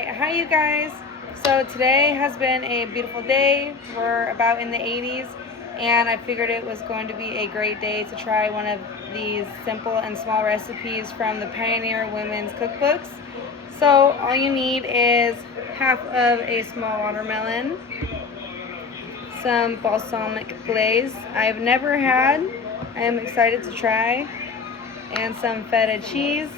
Alright, hi you guys. So today has been a beautiful day. We're about in the 80s and I figured it was going to be a great day to try one of these simple and small recipes from the Pioneer Women's Cookbooks. So all you need is half of a small watermelon, some balsamic glaze I've never had, I am excited to try, and some feta cheese.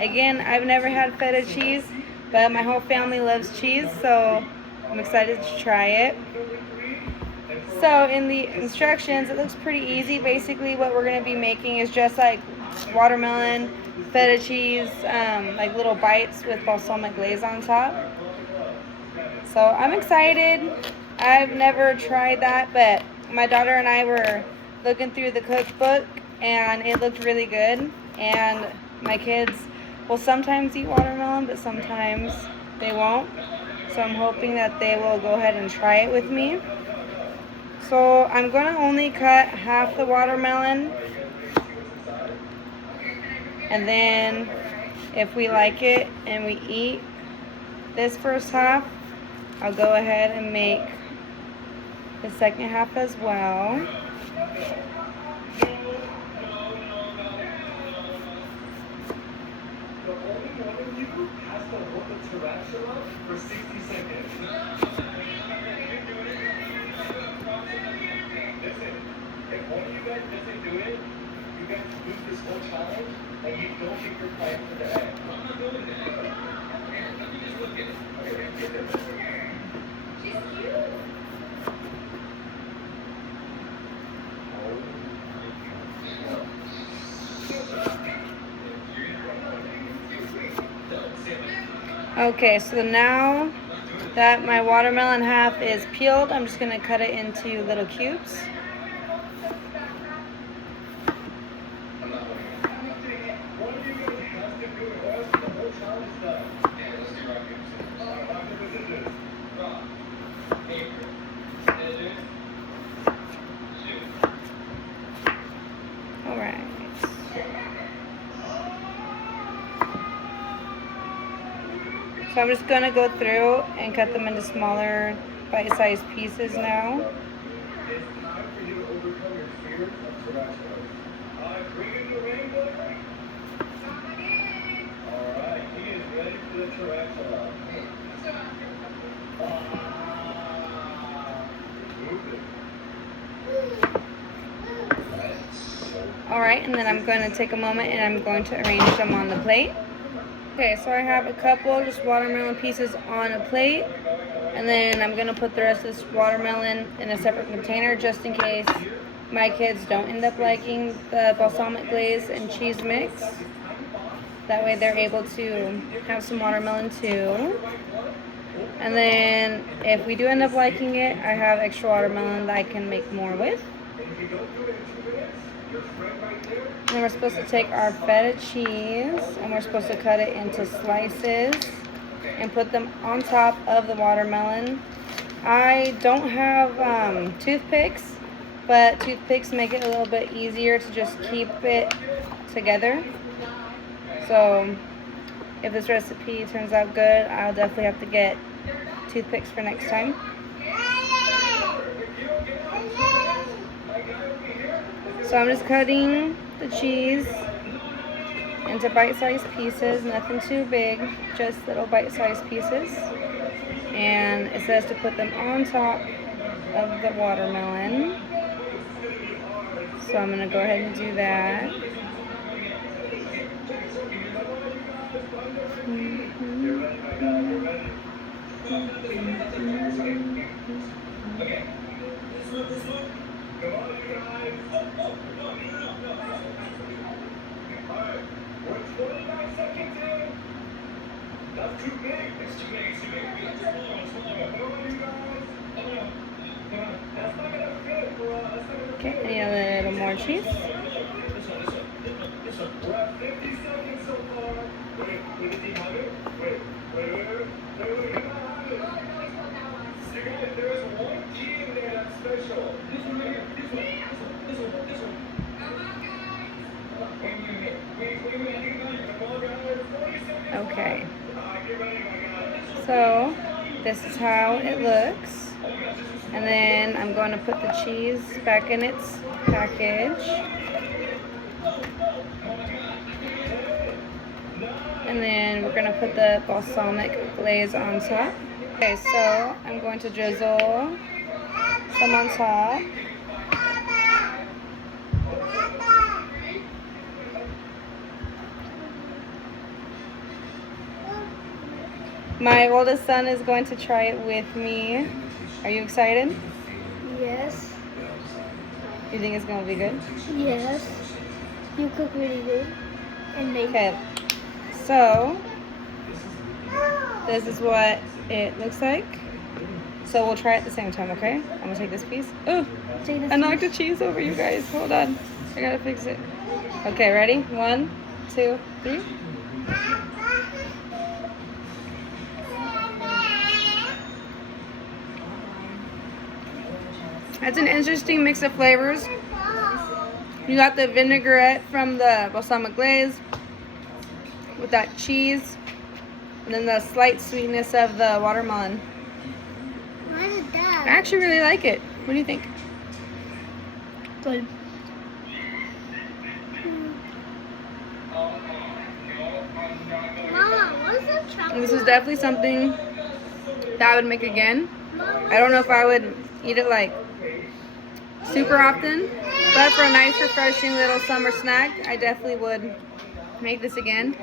Again, I've never had feta cheese, but my whole family loves cheese, so I'm excited to try it. So in the instructions, it looks pretty easy. Basically what we're going to be making is just like watermelon, feta cheese, like little bites with balsamic glaze on top. So I'm excited. I've never tried that, but my daughter and I were looking through the cookbook and it looked really good. And my kids will sometimes eat watermelon, but sometimes they won't. So I'm hoping that they will go ahead and try it with me. So I'm going to only cut half the watermelon. And then if we like it and we eat this first half, I'll go ahead and make the second half as well. The only one of you has to hold the tarantula for 60 seconds. Listen, if one of you guys doesn't do it, you guys lose this whole challenge and you don't get your prize for the egg. I'm not doing that. Here, let me just look at it. Okay, get this. She's cute. Okay, so now that my watermelon half is peeled, I'm just going to cut it into little cubes. Alright. So I'm just going to go through and cut them into smaller bite-sized pieces now. It's time for you to overcome your fear of tarantulas. Bring in the rainbow. Alright, he is ready for the tarantula. Alright, and then I'm going to take a moment and I'm going to arrange them on the plate. Okay, so I have a couple just watermelon pieces on a plate, and then I'm going to put the rest of this watermelon in a separate container just in case my kids don't end up liking the balsamic glaze and cheese mix. That way they're able to have some watermelon too. And then if we do end up liking it, I have extra watermelon that I can make more with. And then we're supposed to take our feta cheese and we're supposed to cut it into slices and put them on top of the watermelon. I don't have toothpicks, but toothpicks make it a little bit easier to just keep it together. So if this recipe turns out good, I'll definitely have to get toothpicks for next time. So I'm just cutting the cheese into bite-sized pieces, nothing too big, just little bite-sized pieces. And it says to put them on top of the watermelon. So I'm going to go ahead and do that. Okay. Come on, you guys. Alright, we're 29 seconds in. That's too big. It's too big, it's too big. Come on, you guys. That's not gonna fit for us. Okay, I need a little more cheese. We're at 50 seconds so far. Wait, does he have it? Wait, you might have it. So guys, there is one key in there that's special. This one right here. This one. Wait. Okay. Get ready, my guys. So this is how it looks. And then I'm going to put the cheese back in its package. And then we're going to put the balsamic glaze on top. Okay, so I'm going to drizzle some on top. My oldest son is going to try it with me. Are you excited? Yes. You think it's going to be good? Yes. You cook really good. And make Okay, so this is what it looks like. So we'll try it at the same time, okay? I'm going to take this piece. Oh, Take this I knocked the cheese over, you guys. Hold on. I got to fix it. Okay, ready? 1, 2, 3. That's an interesting mix of flavors. You got the vinaigrette from the balsamic glaze with that cheese, and then the slight sweetness of the watermelon. What is that? I actually really like it. What do you think? Good. Mama, what's the chocolate? This is definitely something that I would make again. I don't know if I would eat it like super often, but for a nice refreshing little summer snack, I definitely would make this again.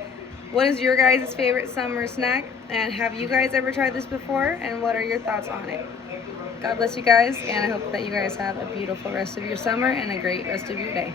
What is your guys' favorite summer snack, and have you guys ever tried this before, and what are your thoughts on it? God bless you guys, and I hope that you guys have a beautiful rest of your summer and a great rest of your day.